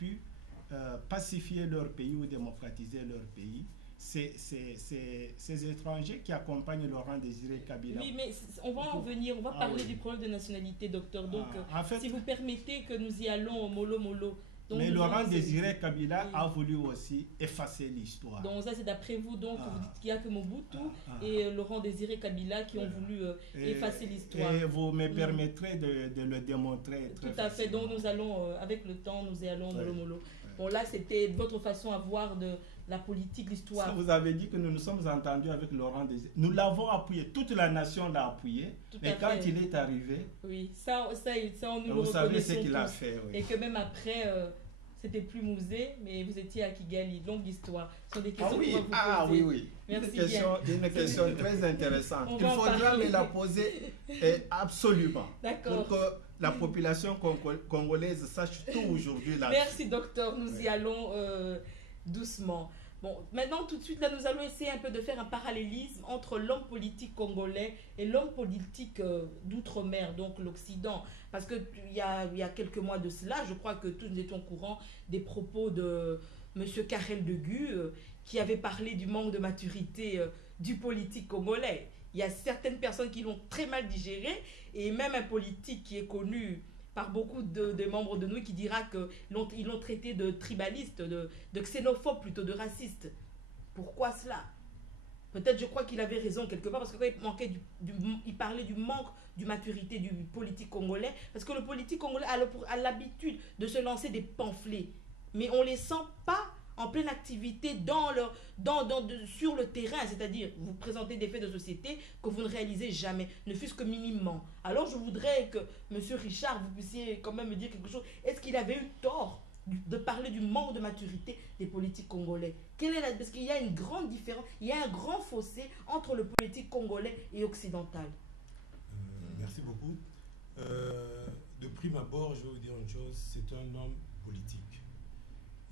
pu pacifier leur pays ou démocratiser leur pays. Ces étrangers qui accompagnent Laurent Désiré Kabila. Oui, mais on va en venir, on va parler du problème de nationalité, docteur. Donc, en fait, si vous permettez que nous y allons mollo. Mais Laurent Désiré Kabila a voulu aussi effacer l'histoire. Donc ça c'est d'après vous, donc vous dites qu'il n'y a que Mobutu et Laurent Désiré Kabila qui ont voulu effacer l'histoire. Et vous me permettrez de le démontrer très Tout à fait, donc nous allons, avec le temps, nous y allons mollo. Bon là c'était votre façon à voir de la politique, l'histoire. Vous avez dit que nous nous sommes entendus avec Laurent Désiré. Nous l'avons appuyé, toute la nation l'a appuyé. Mais quand il est arrivé... Oui, ça on nous le vous savez ce reconnaissons qu'il a tous. fait. Oui. Et que même après, c'était plus Mouzé, mais vous étiez à Kigali. Longue histoire. Ce sont des questions oui, qu'on va vous poser. Oui. Merci une question très intéressante. Il faudra me la poser absolument. D'accord. Pour que la population congolaise sache tout aujourd'hui là. Merci docteur, nous y allons doucement. Bon, maintenant tout de suite là nous allons essayer un peu de faire un parallélisme entre l'homme politique congolais et l'homme politique d'outre-mer, donc l'Occident. Parce que il y a quelques mois de cela, je crois que tous nous étions au courant des propos de Monsieur Karel de Gu qui avait parlé du manque de maturité du politique congolais. Il y a certaines personnes qui l'ont très mal digéré et même un politique qui est connu par beaucoup de membres de nous qui dira qu'ils l'ont traité de tribaliste, de xénophobe plutôt, de raciste. Pourquoi cela? Peut-être je crois qu'il avait raison quelque part parce que il parlait du manque de maturité du politique congolais parce que le politique congolais a l'habitude de se lancer des pamphlets mais on ne les sent pas en pleine activité sur le terrain, c'est-à-dire vous présentez des faits de société que vous ne réalisez jamais, ne fût-ce que minimement. Alors je voudrais que M. Richard, vous puissiez quand même me dire quelque chose. Est-ce qu'il avait eu tort de parler du manque de maturité des politiques congolais? Parce qu'il y a une grande différence, il y a un grand fossé entre le politique congolais et occidental. Merci beaucoup. De prime abord, je vais vous dire une chose, c'est un homme politique.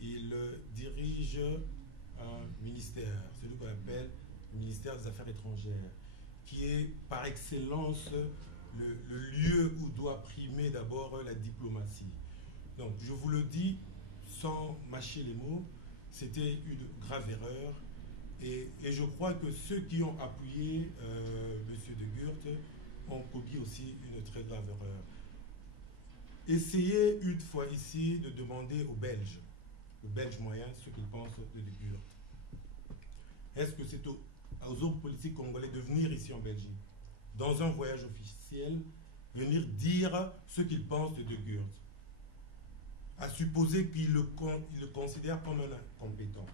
Il dirige un ministère, celui qu'on appelle le ministère des Affaires étrangères, qui est par excellence le lieu où doit primer d'abord la diplomatie. Donc je vous le dis sans mâcher les mots, c'était une grave erreur et je crois que ceux qui ont appuyé M. de Guurt ont commis aussi une très grave erreur. Essayez une fois ici de demander aux Belges, le Belge moyen, ce qu'il pense de Guurt. Est-ce que c'est aux hommes politiques congolais de venir ici en Belgique, dans un voyage officiel, venir dire ce qu'ils pensent de Guurt, à supposer qu'ils le considèrent comme un incompétent?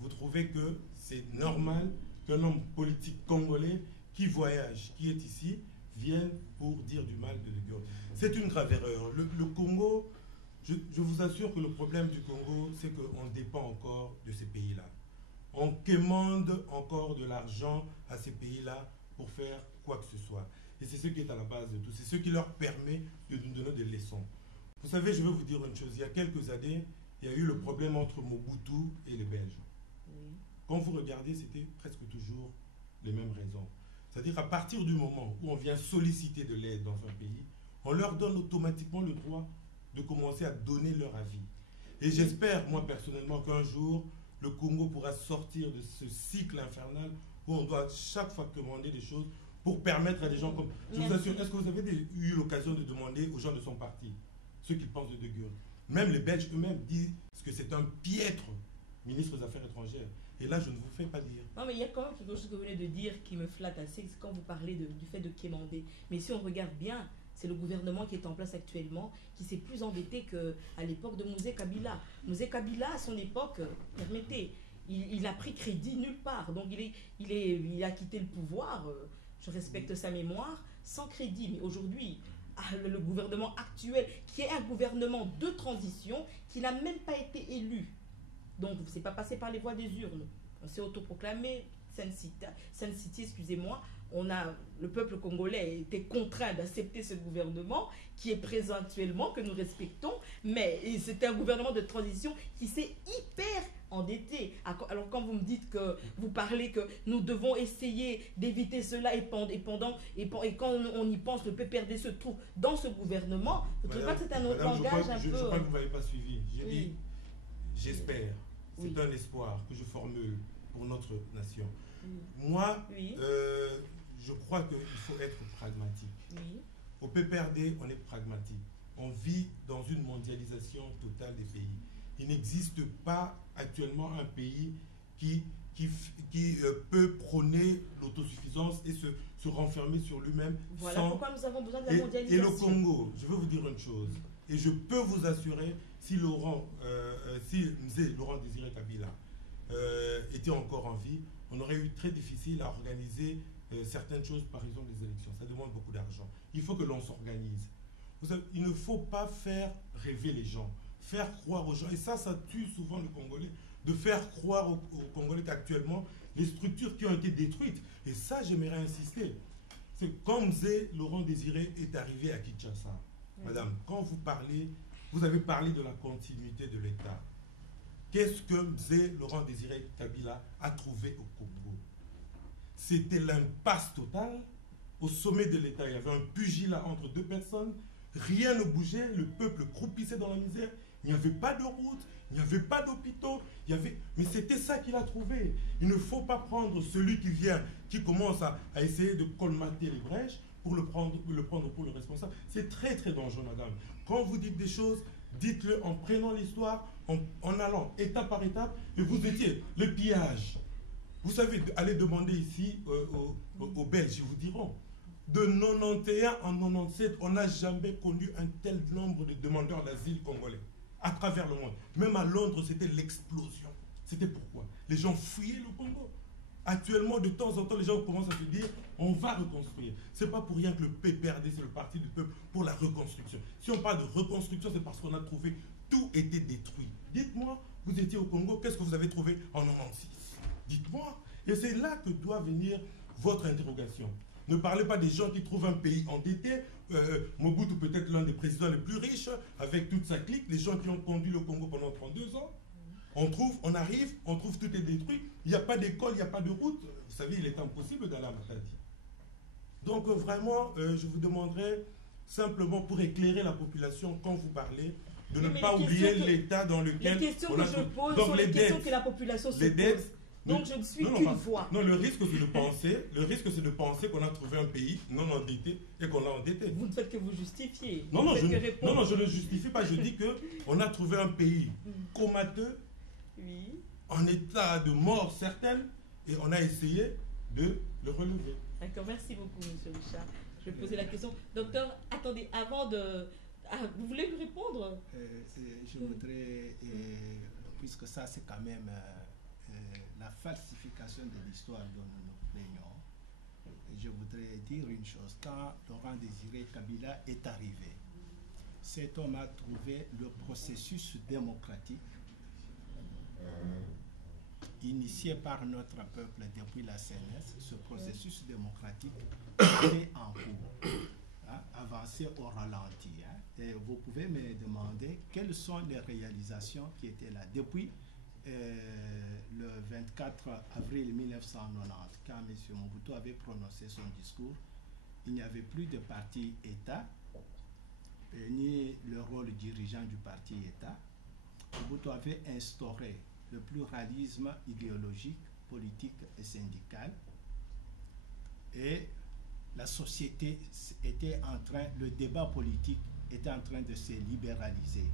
Vous trouvez que c'est normal qu'un homme politique congolais qui voyage, qui est ici, vienne pour dire du mal de Guurt? C'est une grave erreur. Le Congo... Je vous assure que le problème du Congo, c'est qu'on dépend encore de ces pays-là. On quémande encore de l'argent à ces pays-là pour faire quoi que ce soit. Et c'est ce qui est à la base de tout. C'est ce qui leur permet de nous donner des leçons. Vous savez, je vais vous dire une chose. Il y a quelques années, il y a eu le problème entre Mobutu et les Belges. Quand vous regardez, c'était presque toujours les mêmes raisons. C'est-à-dire à partir du moment où on vient solliciter de l'aide dans un pays, on leur donne automatiquement le droit de commencer à donner leur avis. Et j'espère, moi personnellement, qu'un jour, le Congo pourra sortir de ce cycle infernal où on doit chaque fois commander des choses pour permettre à des gens comme... Je vous assure, est-ce que vous avez eu l'occasion de demander aux gens de son parti ce qu'ils pensent de Guurt? Même les Belges eux-mêmes disent que c'est un piètre ministre des Affaires étrangères. Et là, je ne vous fais pas dire. Non, mais il y a quand même quelque chose que vous venez de dire qui me flatte assez, c'est quand vous parlez du fait de quémander. Mais si on regarde bien, c'est le gouvernement qui est en place actuellement qui s'est plus embêté qu'à l'époque de Mouzé Kabila. Mouzé Kabila, à son époque, permettez, il a pris crédit nulle part. Donc il a quitté le pouvoir, je respecte sa mémoire, sans crédit. Mais aujourd'hui, le gouvernement actuel, qui est un gouvernement de transition, qui n'a même pas été élu. Donc, ce n'est pas passé par les voies des urnes. On s'est autoproclamé, Sun City, excusez-moi. Le peuple congolais a été contraint d'accepter ce gouvernement qui est présent actuellement, que nous respectons, mais c'est un gouvernement de transition qui s'est hyper endetté. Alors quand vous me dites que vous parlez que nous devons essayer d'éviter cela et quand on y pense, le PPRD se trouve dans ce gouvernement, vous ne trouvez pas que c'est un autre langage un peu... Je crois que vous ne m'avez pas suivi. J'ai dit, j'espère, Oui. c'est un espoir que je formule pour notre nation. Oui. Moi, Oui. je crois qu'il faut être pragmatique. Oui. Au PPRD, on est pragmatique. On vit dans une mondialisation totale des pays. Il n'existe pas actuellement un pays qui peut prôner l'autosuffisance et se renfermer sur lui-même. Voilà pourquoi nous avons besoin de la Et mondialisation. le Congo, je veux vous dire une chose, et je peux vous assurer, si Mzee Laurent Désiré Kabila était encore en vie, on aurait eu très difficile à organiser certaines choses, par exemple les élections. Ça demande beaucoup d'argent. Il faut que l'on s'organise. Vous savez, il ne faut pas faire rêver les gens, faire croire aux gens, et ça tue souvent le Congolais, de faire croire aux Congolais qu'actuellement, les structures qui ont été détruites, et ça j'aimerais insister, c'est comme Mzee Laurent Désiré est arrivé à Kinshasa. Madame, quand vous avez parlé de la continuité de l'État. Qu'est-ce que Mzee Laurent Désiré Kabila a trouvé au Congo? C'était l'impasse totale. Au sommet de l'État, il y avait un pugilat entre deux personnes. Rien ne bougeait, le peuple croupissait dans la misère. Il n'y avait pas de route, il n'y avait pas d'hôpitaux. Mais c'était ça qu'il a trouvé. Il ne faut pas prendre celui qui vient, qui commence à essayer de colmater les brèches pour le prendre pour le responsable. C'est très très dangereux, madame. Quand vous dites des choses, dites-le en prenant l'histoire, en allant étape par étape, et vous étiez le pillage. Vous savez, allez demander ici aux Belges, ils vous diront. De 91 en 97, on n'a jamais connu un tel nombre de demandeurs d'asile congolais à travers le monde. Même à Londres, c'était l'explosion. C'était pourquoi les gens fuyaient le Congo. Actuellement, de temps en temps, les gens commencent à se dire on va reconstruire. Ce n'est pas pour rien que le PPRD, c'est le parti du peuple pour la reconstruction. Si on parle de reconstruction, c'est parce qu'on a trouvé tout était détruit. Dites-moi, vous étiez au Congo, qu'est-ce que vous avez trouvé en 96? Dites-moi. Et c'est là que doit venir votre interrogation. Ne parlez pas des gens qui trouvent un pays endetté. Mobutu peut être l'un des présidents les plus riches, avec toute sa clique, les gens qui ont conduit le Congo pendant 32 ans. On arrive, on trouve tout est détruit. Il n'y a pas d'école, il n'y a pas de route. Vous savez, il est impossible d'aller à Matadi. Donc vraiment, je vous demanderai simplement pour éclairer la population quand vous parlez, de ne pas oublier l'état dans lequel... Les questions que je pose sont les questions que la population se pose. Donc je ne suis qu'une voix. Non, le risque c'est de penser qu'on a trouvé un pays non endetté et qu'on l'a endetté. Vous ne faites que vous justifier. Non, je ne justifie pas. Je dis qu'on a trouvé un pays comateux, oui, en état de mort certaine, et on a essayé de le relever. D'accord, merci beaucoup, monsieur Richard. Je vais poser la question. Docteur, attendez, avant de... Ah, vous voulez me répondre? Je voudrais, puisque ça c'est quand même... la falsification de l'histoire dont nous nous plaignons, je voudrais dire une chose. Quand Laurent Désiré Kabila est arrivé, cet homme a trouvé le processus démocratique initié par notre peuple depuis la CNS. Ce processus démocratique est en cours, avancé au ralenti. Et vous pouvez me demander quelles sont les réalisations qui étaient là depuis le 24 avril 1990, quand M. Mobutu avait prononcé son discours. Il n'y avait plus de parti État, ni le rôle dirigeant du parti État. Mobutu avait instauré le pluralisme idéologique, politique et syndical. Et la société était en train, le débat politique était en train de se libéraliser.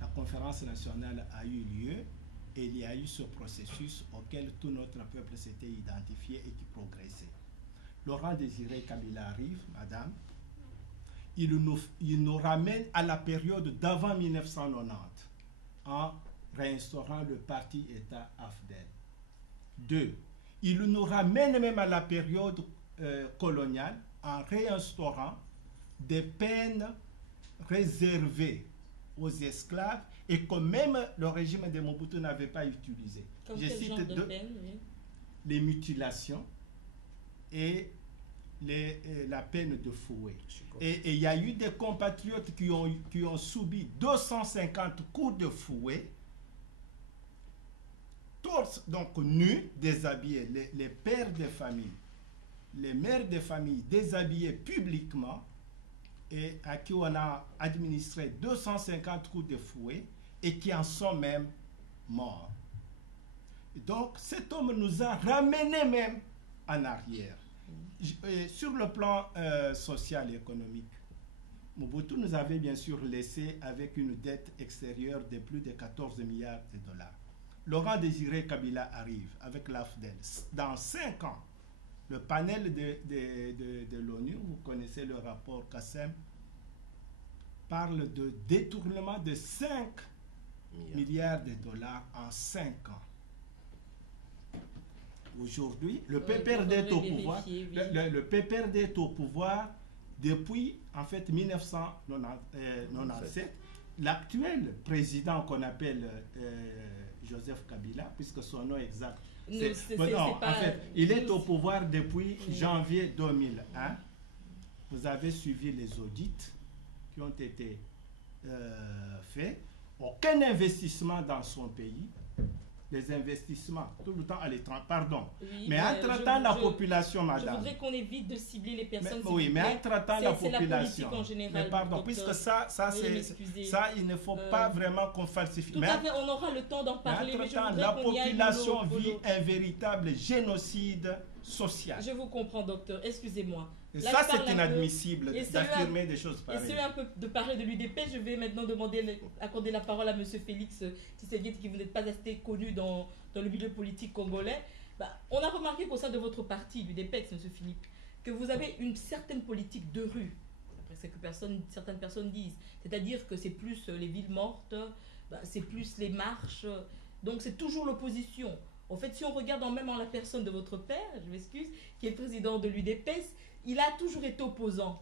La conférence nationale a eu lieu et il y a eu ce processus auquel tout notre peuple s'était identifié et qui progressait. Laurent Désiré Kabila arrive, madame, il nous ramène à la période d'avant 1990 en réinstaurant le parti État AFDEL. 2. Il nous ramène même à la période coloniale en réinstaurant des peines réservées aux esclaves et que même le régime de Mobutu n'avait pas utilisé. Comme je cite les mutilations et la peine de fouet. Et il y a eu des compatriotes qui ont subi 250 coups de fouet, tous donc nus, déshabillés, les pères de famille, les mères de famille déshabillés publiquement, et à qui on a administré 250 coups de fouet, et qui en sont même morts. Donc cet homme nous a ramenés même en arrière. Sur le plan social et économique, Mobutu nous avait bien sûr laissé avec une dette extérieure de plus de 14 milliards de dollars. Laurent Désiré Kabila arrive avec l'AFDEL. Dans 5 ans, le panel de l'ONU, vous connaissez le rapport Kassem, parle de détournement de 5 milliards de dollars en 5 ans. Aujourd'hui, le PPRD est au pouvoir. Le PPRD est au pouvoir depuis en fait 1997. L'actuel président qu'on appelle Joseph Kabila, puisque son nom exact, il est au pouvoir depuis janvier 2001. Vous avez suivi les audits qui ont été faits. Aucun investissement dans son pays. Les investissements tout le temps à l'étranger, pardon. Oui, mais en traitant la population, madame. Je voudrais qu'on évite de cibler les personnes. Oui, mais en traitant la population. En général, mais pardon, puisque ça, il ne faut pas vraiment qu'on falsifie. Tout à fait, on aura le temps d'en parler. Mais en traitant la population vit un véritable génocide social. Je vous comprends, docteur. Excusez-moi. Là, ça, c'est inadmissible d'affirmer des choses pareilles. Essayez un peu de parler de l'UDP. Je vais maintenant accorder la parole à M. Félix Tshisekedi, qui vous n'êtes pas assez connu dans le milieu politique congolais. On a remarqué qu'au sein de votre parti, l'UDPEX, M. Philippe, que vous avez une certaine politique de rue, après ce que certaines personnes disent. C'est-à-dire que c'est plus les villes mortes, c'est plus les marches. Donc, c'est toujours l'opposition. En fait, si on regarde même en la personne de votre père, je m'excuse, qui est le président de l'UDPS, il a toujours été opposant.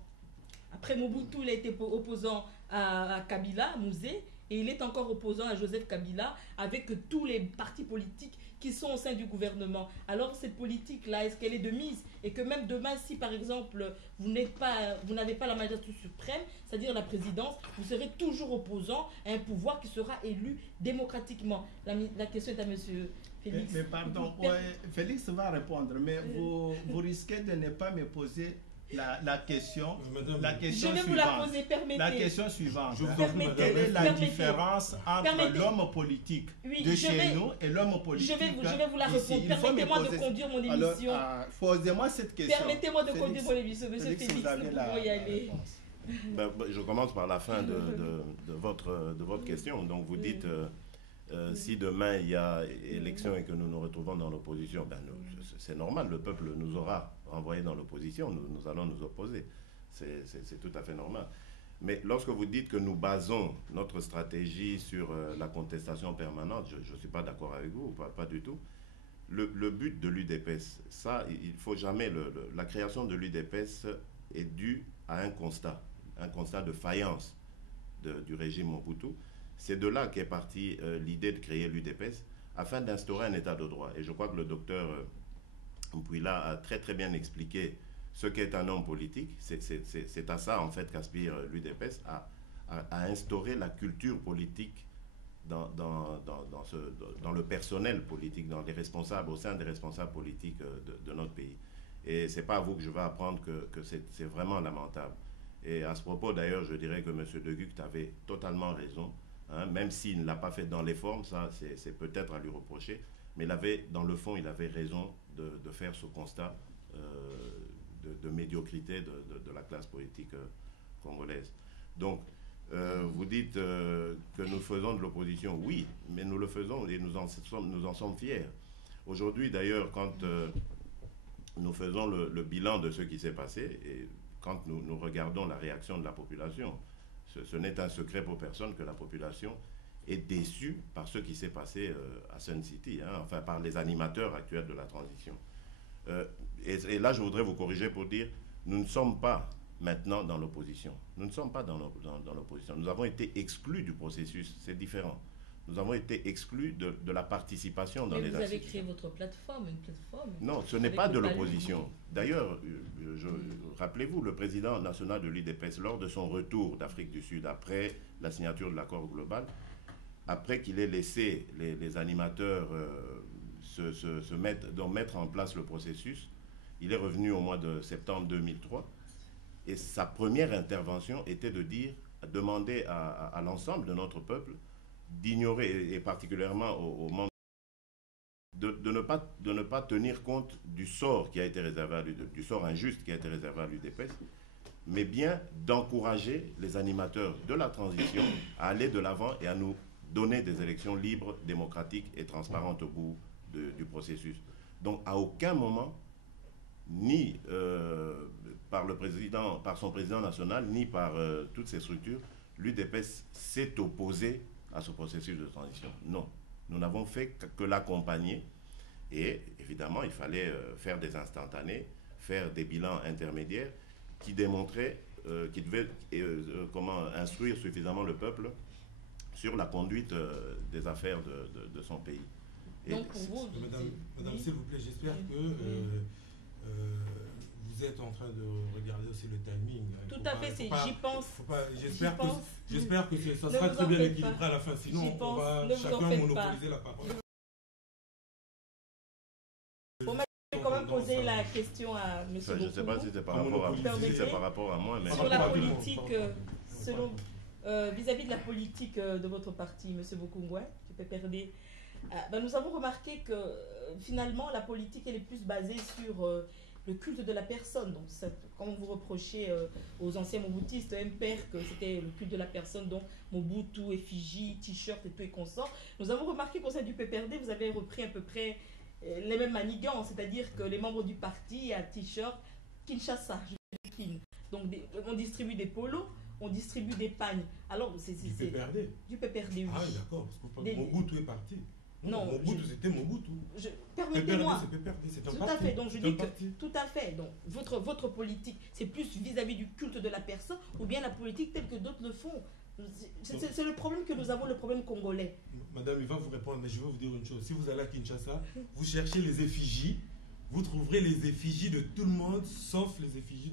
Après Mobutu, il a été opposant à Kabila, à Mouzé, et il est encore opposant à Joseph Kabila avec tous les partis politiques qui sont au sein du gouvernement. Alors cette politique-là, est-ce qu'elle est de mise? Et que même demain, si par exemple vous n'avez pas la majorité suprême, c'est-à-dire la présidence, vous serez toujours opposant à un pouvoir qui sera élu démocratiquement. La question est à monsieur Félix. Mais pardon, Félix va répondre, mais vous risquez de ne pas me poser la question je vais vous la poser, permettez. La question suivante. Quelle est la différence entre l'homme politique de chez nous et l'homme politique je vais vous la répondre. Permettez-moi de conduire mon émission. Posez-moi cette question. Permettez-moi de conduire mon émission. Monsieur Félix, nous pouvons y aller. Je commence par la fin de votre question. Donc vous dites... si demain il y a élection et que nous nous retrouvons dans l'opposition, c'est normal, le peuple nous aura envoyés dans l'opposition, nous allons nous opposer. C'est tout à fait normal. Mais lorsque vous dites que nous basons notre stratégie sur la contestation permanente, je ne suis pas d'accord avec vous, pas du tout. Le but de l'UDPS, ça, il ne faut jamais... la création de l'UDPS est due à un constat de faillance du régime Mobutu. C'est de là qu'est partie l'idée de créer l'UDPS afin d'instaurer un état de droit. Et je crois que le docteur Mpouila a très très bien expliqué ce qu'est un homme politique. C'est à ça en fait qu'aspire l'UDPS, à instaurer la culture politique dans le personnel politique, dans les responsables, au sein des responsables politiques de notre pays. Et ce n'est pas à vous que je vais apprendre que c'est vraiment lamentable. Et à ce propos d'ailleurs, je dirais que M. De Gucht avait totalement raison. Même s'il ne l'a pas fait dans les formes, ça c'est peut-être à lui reprocher, mais dans le fond, il avait raison de faire ce constat de médiocrité de la classe politique congolaise. Donc, vous dites que nous faisons de l'opposition. Oui, mais nous le faisons et nous en sommes fiers. Aujourd'hui, d'ailleurs, quand nous faisons le bilan de ce qui s'est passé, et quand nous regardons la réaction de la population, ce n'est un secret pour personne que la population est déçue par ce qui s'est passé à Sun City, enfin par les animateurs actuels de la transition. Et là, je voudrais vous corriger pour dire, nous ne sommes pas maintenant dans l'opposition. Nous ne sommes pas dans l'opposition. Nous avons été exclus du processus, c'est différent. Nous avons été exclus de la participation dans les institutions. Mais vous avez créé votre plateforme, une plateforme. Non, ce n'est pas de l'opposition. D'ailleurs, rappelez-vous, le président national de l'UDPS, lors de son retour d'Afrique du Sud, après la signature de l'accord global, après qu'il ait laissé les animateurs mettre en place le processus, il est revenu au mois de septembre 2003, et sa première intervention était de demander à l'ensemble de notre peuple d'ignorer, et particulièrement aux membres, de ne pas tenir compte du sort qui a été réservé à l'UDPS, du sort injuste qui a été réservé à l'UDPS, mais bien d'encourager les animateurs de la transition à aller de l'avant et à nous donner des élections libres, démocratiques et transparentes au bout du processus. Donc à aucun moment, ni par son président national, ni par toutes ces structures, l'UDPS s'est opposé à ce processus de transition. Non, nous n'avons fait que l'accompagner. Et évidemment, il fallait faire des instantanés, faire des bilans intermédiaires qui démontraient, qui devaient instruire suffisamment le peuple sur la conduite des affaires de son pays. Donc, pour vous, Madame, s'il vous plaît, j'espère que vous êtes en train de regarder aussi le timing. Tout à fait, j'y pense. J'espère que ça sera très bien équilibré à la fin, sinon on va chacun monopoliser la parole. Bon, je vais quand même poser la question à M. Je ne sais pas si c'est par rapport à moi, mais sur la politique, selon vis-à-vis de la politique de votre parti, M. Bokungwe, du PPRD, nous avons remarqué que finalement la politique elle est plus basée sur le culte de la personne. Donc, quand vous reprochez aux anciens Mobutistes, MPR, que c'était le culte de la personne, donc Mobutu, effigie, t-shirt et tout et consort, nous avons remarqué qu'au sein du PPRD, vous avez repris à peu près les mêmes manigances, c'est-à-dire que les membres du parti à t-shirt, Kinshasa, je décline. Donc, on distribue des polos, on distribue des pagnes. Alors, c'est du PPRD. Du PPRD, oui. Ah, d'accord, parce que Mobutu est parti. Non, Mobutu, c'était Mobutu. Permettez-moi. C'est un tout parti. à fait. Donc je dis que tout à fait. Donc votre politique, c'est plus vis-à-vis du culte de la personne ou bien la politique telle que d'autres le font. C'est le problème que nous avons, le problème congolais. Madame, il va vous répondre, mais je vais vous dire une chose. Si vous allez à Kinshasa, vous cherchez les effigies, vous trouverez les effigies de tout le monde, sauf les effigies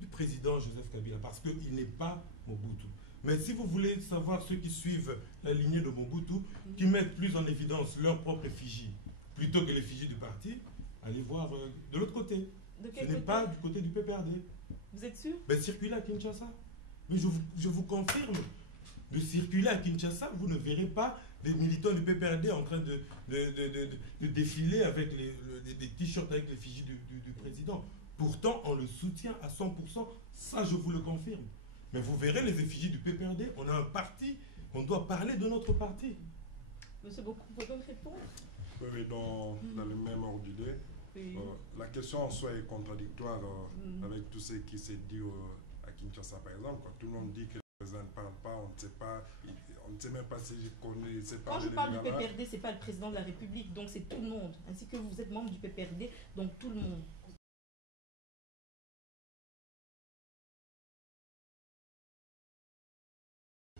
du président Joseph Kabila, parce qu'il n'est pas Mobutu. Mais si vous voulez savoir ceux qui suivent la lignée de Mobutu, qui mettent plus en évidence leur propre effigie, plutôt que l'effigie du parti, allez voir de l'autre côté. Ce n'est pas du côté du PPRD. Vous êtes sûr? Mais circulez à Kinshasa. Mais je vous confirme, de circuler à Kinshasa, vous ne verrez pas des militants du PPRD en train de défiler avec des t-shirts avec l'effigie du président. Pourtant, on le soutient à 100%, ça je vous le confirme. Mais vous verrez les effigies du PPRD, on a un parti, on doit parler de notre parti. Monsieur Beaucoup, vous pouvez me répondre? Oui, dans le même ordre d'idée. Oui. La question en soi est contradictoire avec tout ce qui s'est dit à Kinshasa, par exemple. Quand tout le monde dit que le président ne parle pas, on ne sait même pas si je connais. Quand je parle du PPRD, ce n'est pas le président de la République, donc c'est tout le monde. Ainsi que vous êtes membre du PPRD, donc tout le monde.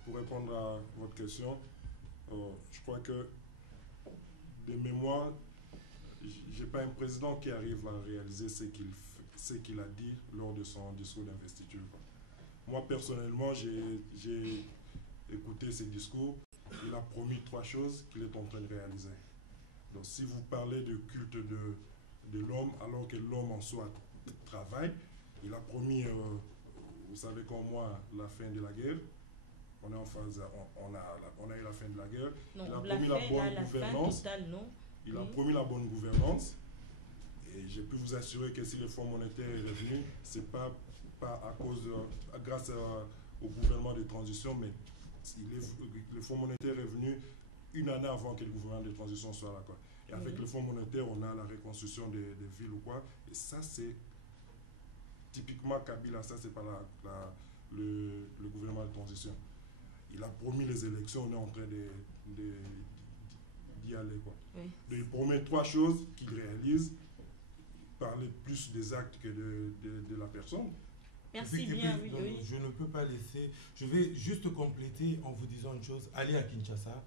Pour répondre à votre question, je crois que de mémoire, je n'ai pas un président qui arrive à réaliser ce qu'il a dit lors de son discours d'investiture. Moi, personnellement, j'ai écouté ses discours. Il a promis 3 choses qu'il est en train de réaliser. Donc, si vous parlez de culte de l'homme, alors que l'homme en soi travaille, il a promis, vous savez comme moi, la fin de la guerre. On est en phase, on a eu la fin de la guerre. Non, il a promis la bonne gouvernance. Il a promis la bonne gouvernance. Et j'ai pu vous assurer que si le Fonds monétaire est revenu, ce n'est pas grâce au gouvernement de transition, mais le Fonds monétaire est venu une année avant que le gouvernement de transition soit là. Quoi. Et avec le Fonds monétaire, on a la reconstruction des villes ou quoi. Et ça, c'est typiquement Kabila. Ça, c'est pas le gouvernement de transition. Il a promis les élections, on est en train d'y aller. Quoi. Oui. Il promet 3 choses qu'il réalise, parler plus des actes que de la personne. Merci bien, oui. Je ne peux pas laisser. Je vais juste compléter en vous disant une chose. Allez à Kinshasa,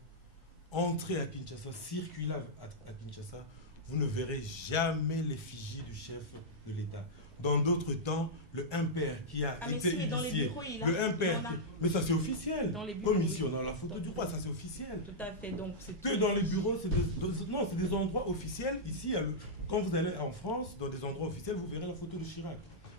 entrez à Kinshasa, circulez à Kinshasa, vous ne verrez jamais l'effigie du chef de l'État. Dans d'autres temps, le MPR qui a été initié, le MPR, mais ça c'est officiel. Commission dans la photo du roi, ça c'est officiel. Tout à fait. Donc que dans les bureaux, c'est des endroits officiels. Ici, quand vous allez en France, dans des endroits officiels, vous verrez la photo de Chirac.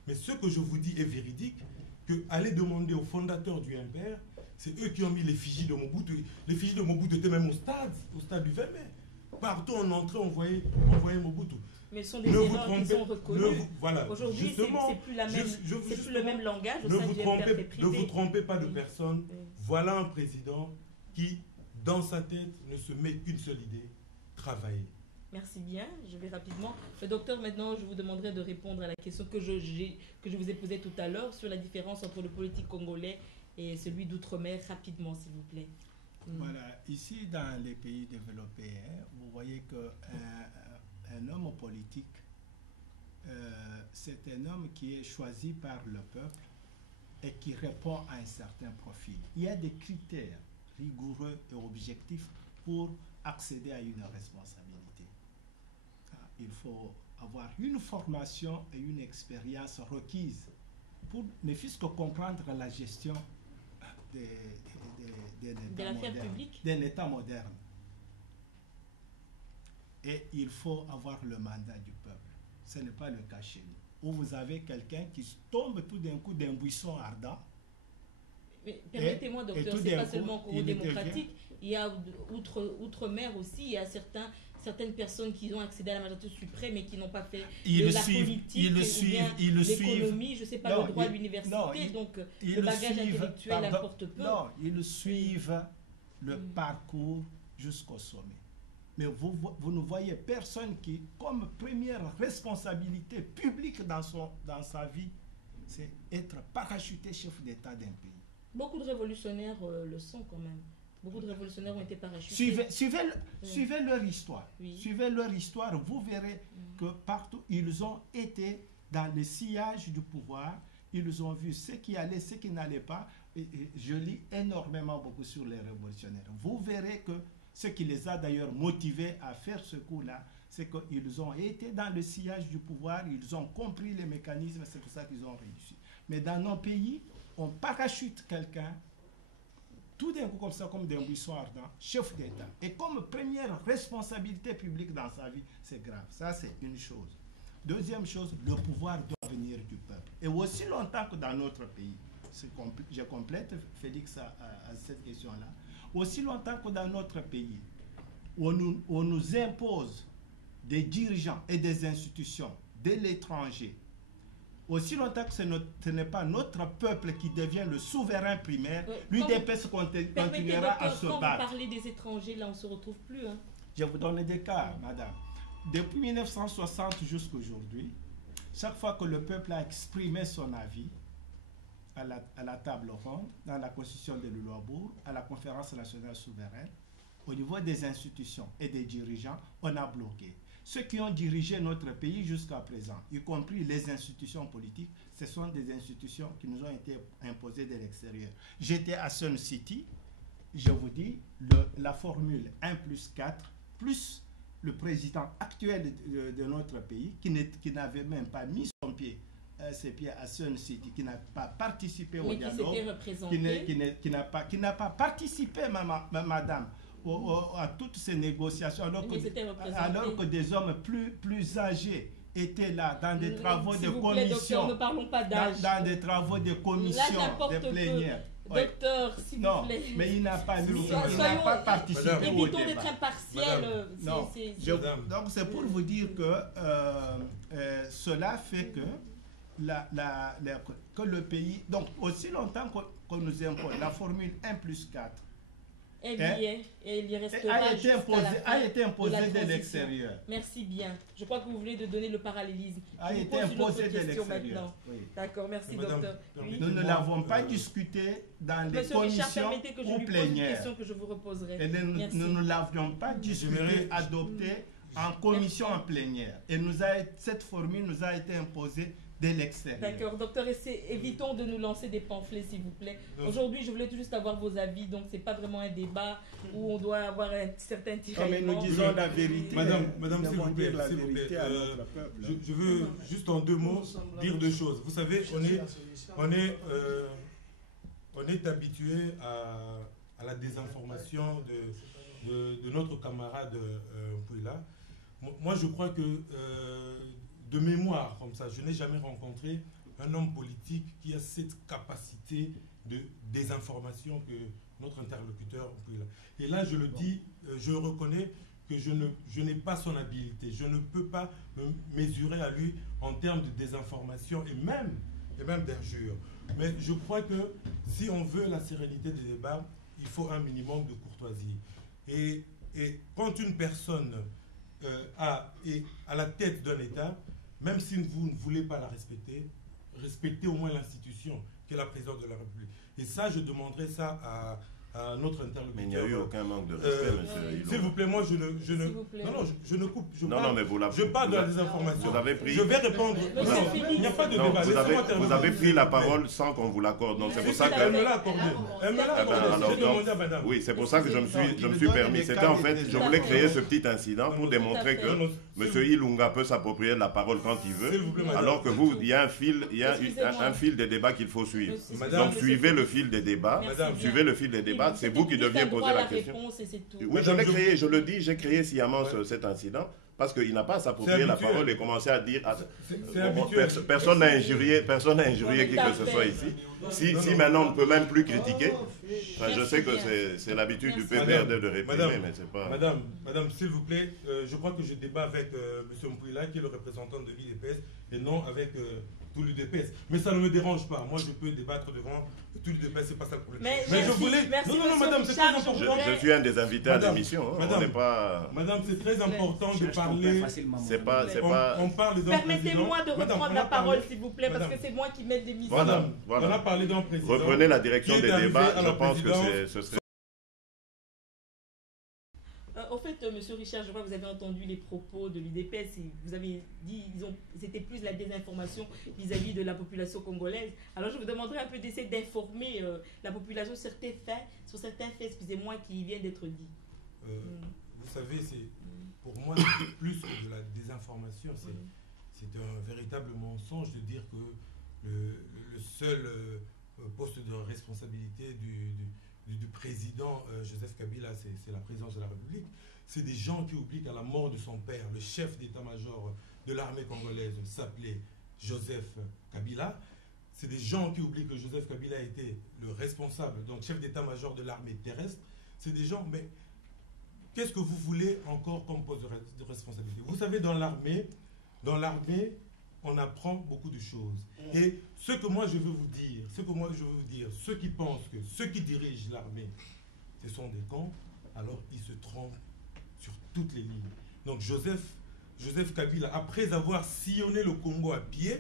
Mais ce que je vous dis est véridique, que allez demander au fondateur du MPR c'est eux qui ont mis l'effigie de Mobutu. L'effigie de Mobutu était même au stade du 20 mai. Partout on entrait, on voyait Mobutu. Mais ce sont des erreurs qui sont reconnues. Voilà. Aujourd'hui, c'est plus le même langage au sein du MPRP privé. Ne vous trompez pas de personne. Voilà un président qui, dans sa tête, ne se met qu'une seule idée, travailler. Merci bien. Je vais rapidement. Le docteur, maintenant, je vous demanderai de répondre à la question que je vous ai posée tout à l'heure sur la différence entre le politique congolais et celui d'outre-mer. Rapidement, s'il vous plaît. Voilà. Ici, dans les pays développés, vous voyez qu'un homme politique, c'est un homme qui est choisi par le peuple et qui répond à un certain profil. Il y a des critères rigoureux et objectifs pour accéder à une responsabilité. Il faut avoir une formation et une expérience requise pour ne fût-ce que comprendre la gestion d'un État moderne. Et il faut avoir le mandat du peuple. Ce n'est pas le cas chez nous. Où vous avez quelqu'un qui tombe tout d'un coup d'un buisson ardent. Mais permettez-moi, docteur, ce n'est pas seulement au Congo démocratique. Il y a outre-mer aussi, il y a certaines personnes qui ont accédé à la majorité suprême et qui n'ont pas fait de la politique, l'économie, je ne sais pas, le droit à l'université, donc le bagage intellectuel importe peu. Non, ils suivent le parcours jusqu'au sommet. Mais vous ne voyez personne qui, comme première responsabilité publique dans sa vie, c'est être parachuté chef d'État d'un pays. Beaucoup de révolutionnaires le sont quand même. Beaucoup de révolutionnaires ont été parachutés. Suivez leur histoire. Oui. Suivez leur histoire. Vous verrez que partout, ils ont été dans le sillage du pouvoir. Ils ont vu ce qui allait, ce qui n'allait pas. Et je lis énormément beaucoup sur les révolutionnaires. Vous verrez que ce qui les a d'ailleurs motivés à faire ce coup-là, c'est qu'ils ont été dans le sillage du pouvoir, ils ont compris les mécanismes, c'est pour ça qu'ils ont réussi. Mais dans nos pays, on parachute quelqu'un tout d'un coup comme ça, comme d'un buisson ardent, chef d'État. Et comme première responsabilité publique dans sa vie, c'est grave. Ça, c'est une chose. Deuxième chose, le pouvoir doit venir du peuple. Et aussi longtemps que dans notre pays, je complète, Félix, à cette question-là, aussi longtemps que dans notre pays, on nous impose des dirigeants et des institutions de l'étranger, aussi longtemps que ce n'est pas notre peuple qui devient le souverain primaire, l'UDPS continuera à se battre. Quand vous parlez des étrangers, là, on ne se retrouve plus. Hein. Je vous donne des cas, madame. Depuis 1960 jusqu'à aujourd'hui, chaque fois que le peuple a exprimé son avis à la table ronde, dans la constitution de Lulobourg, à la conférence nationale souveraine, au niveau des institutions et des dirigeants, on a bloqué. Ceux qui ont dirigé notre pays jusqu'à présent, y compris les institutions politiques, ce sont des institutions qui nous ont été imposées de l'extérieur. J'étais à Sun City, je vous dis, la formule 1+4, plus le président actuel de notre pays, qui n'avait même pas mis ses pieds à Sun City, qui n'a pas participé au dialogue, qui n'a pas participé, madame, à toutes ces négociations, alors que des hommes plus âgés étaient là dans des travaux de commission, ne parlons pas d'âge. Dans des travaux de commission, de plénière. Docteur, s'il vous plaît. Non, mais il n'a pas participé au débat. Évitons d'être impartiel. Donc c'est pour vous dire que cela fait que que le pays, donc aussi longtemps qu'on nous impose la formule 1+4, il restera a été imposée de l'extérieur. Merci bien. Je crois que vous venez de donner le parallélisme. A été imposé de l'extérieur. Oui. D'accord, merci docteur. Oui. Nous ne l'avons pas discuté dans les commissions ou plénières. Que je vous reposerai. Et nous ne l'avions pas discuté, adopté en commission en plénière. Et cette formule nous a été imposée de l'extérieur. D'accord, docteur, évitons de nous lancer des pamphlets, s'il vous plaît. Aujourd'hui, je voulais juste avoir vos avis, donc c'est pas vraiment un débat où on doit avoir un certain tiraillement. Mais nous disons la vérité. Madame, s'il vous plaît, je veux juste en 2 mots dire 2 choses. Vous savez, on est habitué à la désinformation de notre camarade Pouila. Moi, je crois que de mémoire comme ça, je n'ai jamais rencontré un homme politique qui a cette capacité de désinformation que notre interlocuteur... Et là, je le dis, je reconnais que je n'ai pas son habilité. Je ne peux pas me mesurer à lui en termes de désinformation et même d'injures. Mais je crois que si on veut la sérénité des débats, il faut un minimum de courtoisie. Et quand une personne est à la tête d'un État, même si vous ne voulez pas la respecter, respectez au moins l'institution qui est la présidence de la République. Et ça, je demanderai ça à notre interlocuteur. Mais il n'y a eu aucun manque de respect, monsieur. S'il vous plaît, moi, je ne coupe. Je parle de la désinformation. Vous avez pris... Je vais répondre. Non, il n'y a pas de débat. Vous avez pris la parole sans qu'on vous l'accorde. Donc c'est pour ça que... Elle me l'a accordé. Elle me l'a accordé. Oui, c'est pour ça que je me suis permis. C'était en fait, je voulais créer ce petit incident pour démontrer que monsieur Ilunga peut s'approprier de la parole quand il veut, alors que vous, il y a un fil des débats qu'il faut suivre. Donc suivez le fil des débats. Suivez le fil des débats. C'est vous qui deviez poser la question. Oui, je l'ai créé, je le dis, j'ai créé sciemment cet incident parce qu'il n'a pas à s'approprier la parole et commencer à dire personne n'a injurié qui que ce soit ici. Si maintenant on ne peut même plus critiquer, je sais que c'est l'habitude du PPRD de réprimer, mais c'est pas... Madame, s'il vous plaît, je crois que je débat avec M. Mpouila, qui est le représentant de l'UDPS, et non avec tout l'UDPS. Mais ça ne me dérange pas. Moi, je peux débattre devant tout l'UDPS, c'est pas ça le problème. Mais je voulais... Non, madame, c'est très important. Je suis un des invités à l'émission. Madame, c'est très important de parler... On parle d'un Permettez-moi de reprendre la parole, s'il vous plaît, parce que c'est moi qui mets des missions. Voilà. On a parlé d'un président... Reprenez la direction des débats, je pense que ce serait... En fait, Monsieur Richard, je crois que vous avez entendu les propos de l'UDPS et vous avez dit c'était plus la désinformation vis-à-vis de la population congolaise. Alors je vous demanderai un peu d'essayer d'informer la population sur certains faits, excusez-moi, qui viennent d'être dits. Vous savez, pour moi, plus que de la désinformation, c'est un véritable mensonge de dire que le seul poste de responsabilité du président Joseph Kabila, c'est la présidence de la République. C'est des gens qui oublient qu'à la mort de son père, le chef d'état-major de l'armée congolaise s'appelait Joseph Kabila. C'est des gens qui oublient que Joseph Kabila était le responsable, donc chef d'état-major de l'armée terrestre. C'est des gens, mais qu'est-ce que vous voulez encore comme poste de responsabilité? Vous savez, dans l'armée, on apprend beaucoup de choses. Et ce que moi je veux vous dire, ceux qui pensent que ceux qui dirigent l'armée, ce sont des cons, alors ils se trompent sur toutes les lignes. Donc Joseph Kabila, après avoir sillonné le Congo à pied,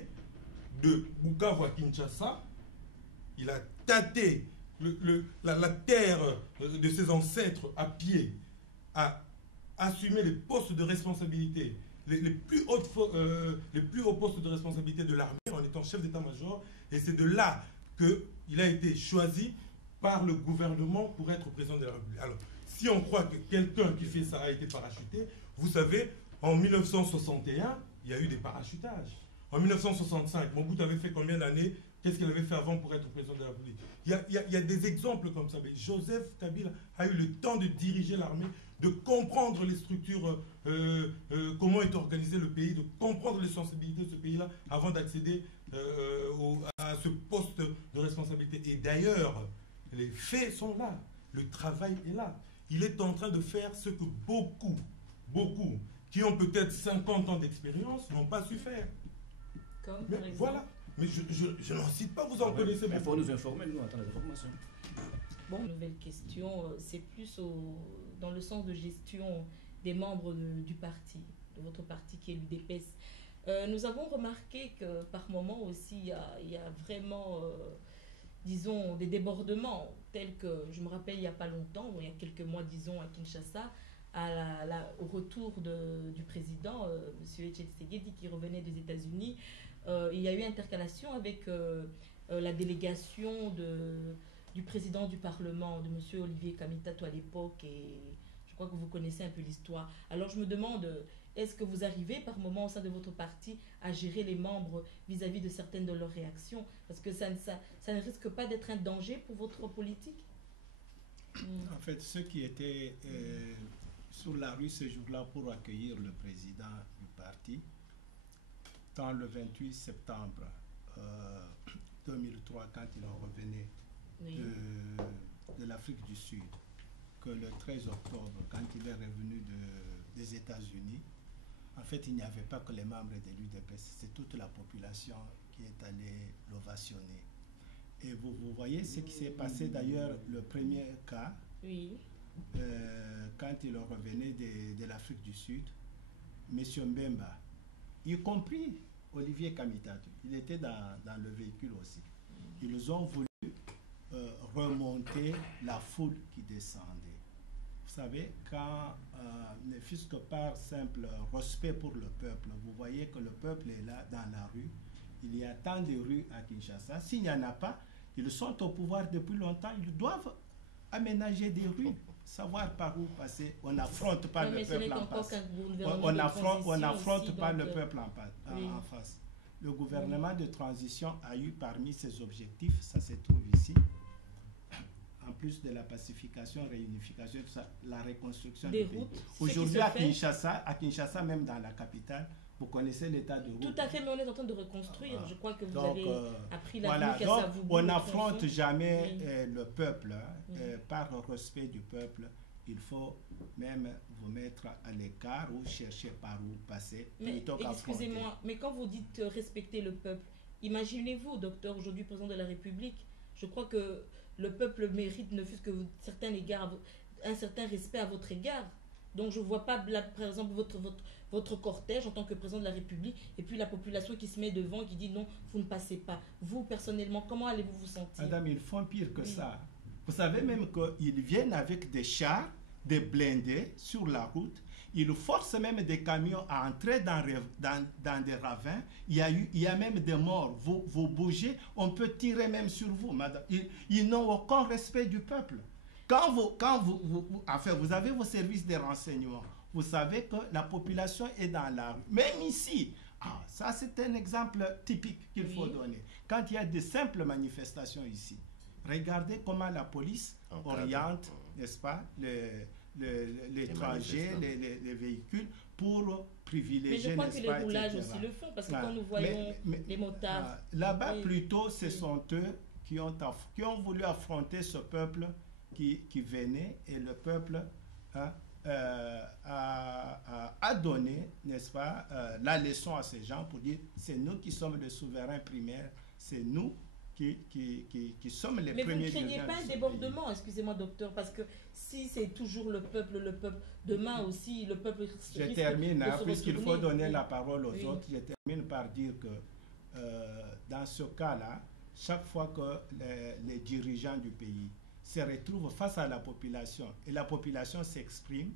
de Bukavu à Kinshasa, il a tâté la terre de ses ancêtres à pied, a assumé les postes de responsabilité, les plus hauts postes de responsabilité de l'armée en étant chef d'état-major, et c'est de là qu'il a été choisi par le gouvernement pour être président de la République. Alors, si on croit que quelqu'un qui fait ça a été parachuté, vous savez, en 1961, il y a eu des parachutages. En 1965, Mobutu avait fait combien d'années? Qu'est-ce qu'il avait fait avant pour être président de la République? Il y a des exemples comme ça. Mais Joseph Kabila a eu le temps de diriger l'armée, de comprendre les structures, comment est organisé le pays, de comprendre les sensibilités de ce pays-là avant d'accéder à ce poste de responsabilité. Et d'ailleurs, les faits sont là. Le travail est là. Il est en train de faire ce que beaucoup, qui ont peut-être 50 ans d'expérience, n'ont pas su faire. Comme mais voilà. Mais je n'en cite pas, vous en connaissez. Il faut nous informer, nous, attendre l'information. Bon, nouvelle question, c'est plus dans le sens de gestion des membres du parti, de votre parti qui est l'UDPS. Nous avons remarqué que par moment aussi, il y a vraiment, disons, des débordements, tels que, je me rappelle, il n'y a pas longtemps, il y a quelques mois, disons, à Kinshasa, au retour du président, M. Tshisekedi, qui revenait des États-Unis, il y a eu intercalation avec la délégation du président du Parlement, de M. Olivier Kamitato à l'époque, et je crois que vous connaissez un peu l'histoire. Alors je me demande, est-ce que vous arrivez par moment au sein de votre parti à gérer les membres vis-à-vis de certaines de leurs réactions? Parce que ça ne risque pas d'être un danger pour votre politique? En fait, ceux qui étaient sur la rue ce jour-là pour accueillir le président du parti, dans le 28 septembre 2003, quand il en revenait de l'Afrique du Sud, que le 13 octobre, quand il est revenu des États-Unis, en fait, il n'y avait pas que les membres de l'UDPS, c'est toute la population qui est allée l'ovationner. Et vous voyez ce qui s'est passé d'ailleurs, le premier cas, Oui. quand il revenait de l'Afrique du Sud, M. Mbemba, y compris Olivier Kamitatu, il était dans le véhicule aussi. Ils ont voulu remonter la foule qui descendait. Vous savez, quand, ne fût-ce que par simple respect pour le peuple, vous voyez que le peuple est là dans la rue, il y a tant de rues à Kinshasa. S'il n'y en a pas, ils sont au pouvoir depuis longtemps, ils doivent aménager des rues, savoir par où passer. On n'affronte pas le peuple en face. On n'affronte pas le peuple en face. Le gouvernement de transition a eu parmi ses objectifs, ça se trouve ici, en plus de la pacification, réunification, tout ça, la reconstruction des du routes. pays. Aujourd'hui à Kinshasa, même dans la capitale, vous connaissez l'état de route. Tout à fait, mais on est en train de reconstruire. Je crois que vous donc, avez appris la voilà, vie donc on n'affronte jamais le peuple. Par respect du peuple, il faut même vous mettre à l'écart ou chercher par où passer. Excusez-moi, mais quand vous dites respecter le peuple, imaginez-vous, docteur, aujourd'hui président de la République, je crois que le peuple mérite, ne fût-ce que un certain respect à votre égard. Donc je ne vois pas, là, par exemple, votre cortège en tant que président de la République et puis la population qui se met devant, qui dit non, vous ne passez pas. Vous, personnellement, comment allez-vous vous sentir? Madame, ils font pire que ça. Vous savez même qu'ils viennent avec des chars, des blindés sur la route. Ils forcent même des camions à entrer dans des ravins. Il y a même des morts. Vous bougez, on peut tirer même sur vous, madame. Ils n'ont aucun respect du peuple. Enfin, vous avez vos services de renseignement. Vous savez que la population est dans la rue. Même ici, ça c'est un exemple typique qu'il faut donner. Quand il y a de simples manifestations ici, regardez comment la police oriente, n'est-ce pas, les trajets, les véhicules pour privilégier, mais je crois que les roulages aussi le font, parce que quand nous voyons les motards... Là-bas, plutôt, ce sont eux qui ont voulu affronter ce peuple qui venait, et le peuple a donné, n'est-ce pas, la leçon à ces gens pour dire c'est nous qui sommes les souverains primaires, c'est nous qui sommes les premiers. Mais vous ne craignez pas un débordement, excusez-moi docteur, parce que si c'est toujours le peuple, demain aussi le peuple... Je termine, puisqu'il faut donner la parole aux autres, je termine par dire que dans ce cas-là, chaque fois que les dirigeants du pays se retrouvent face à la population et la population s'exprime,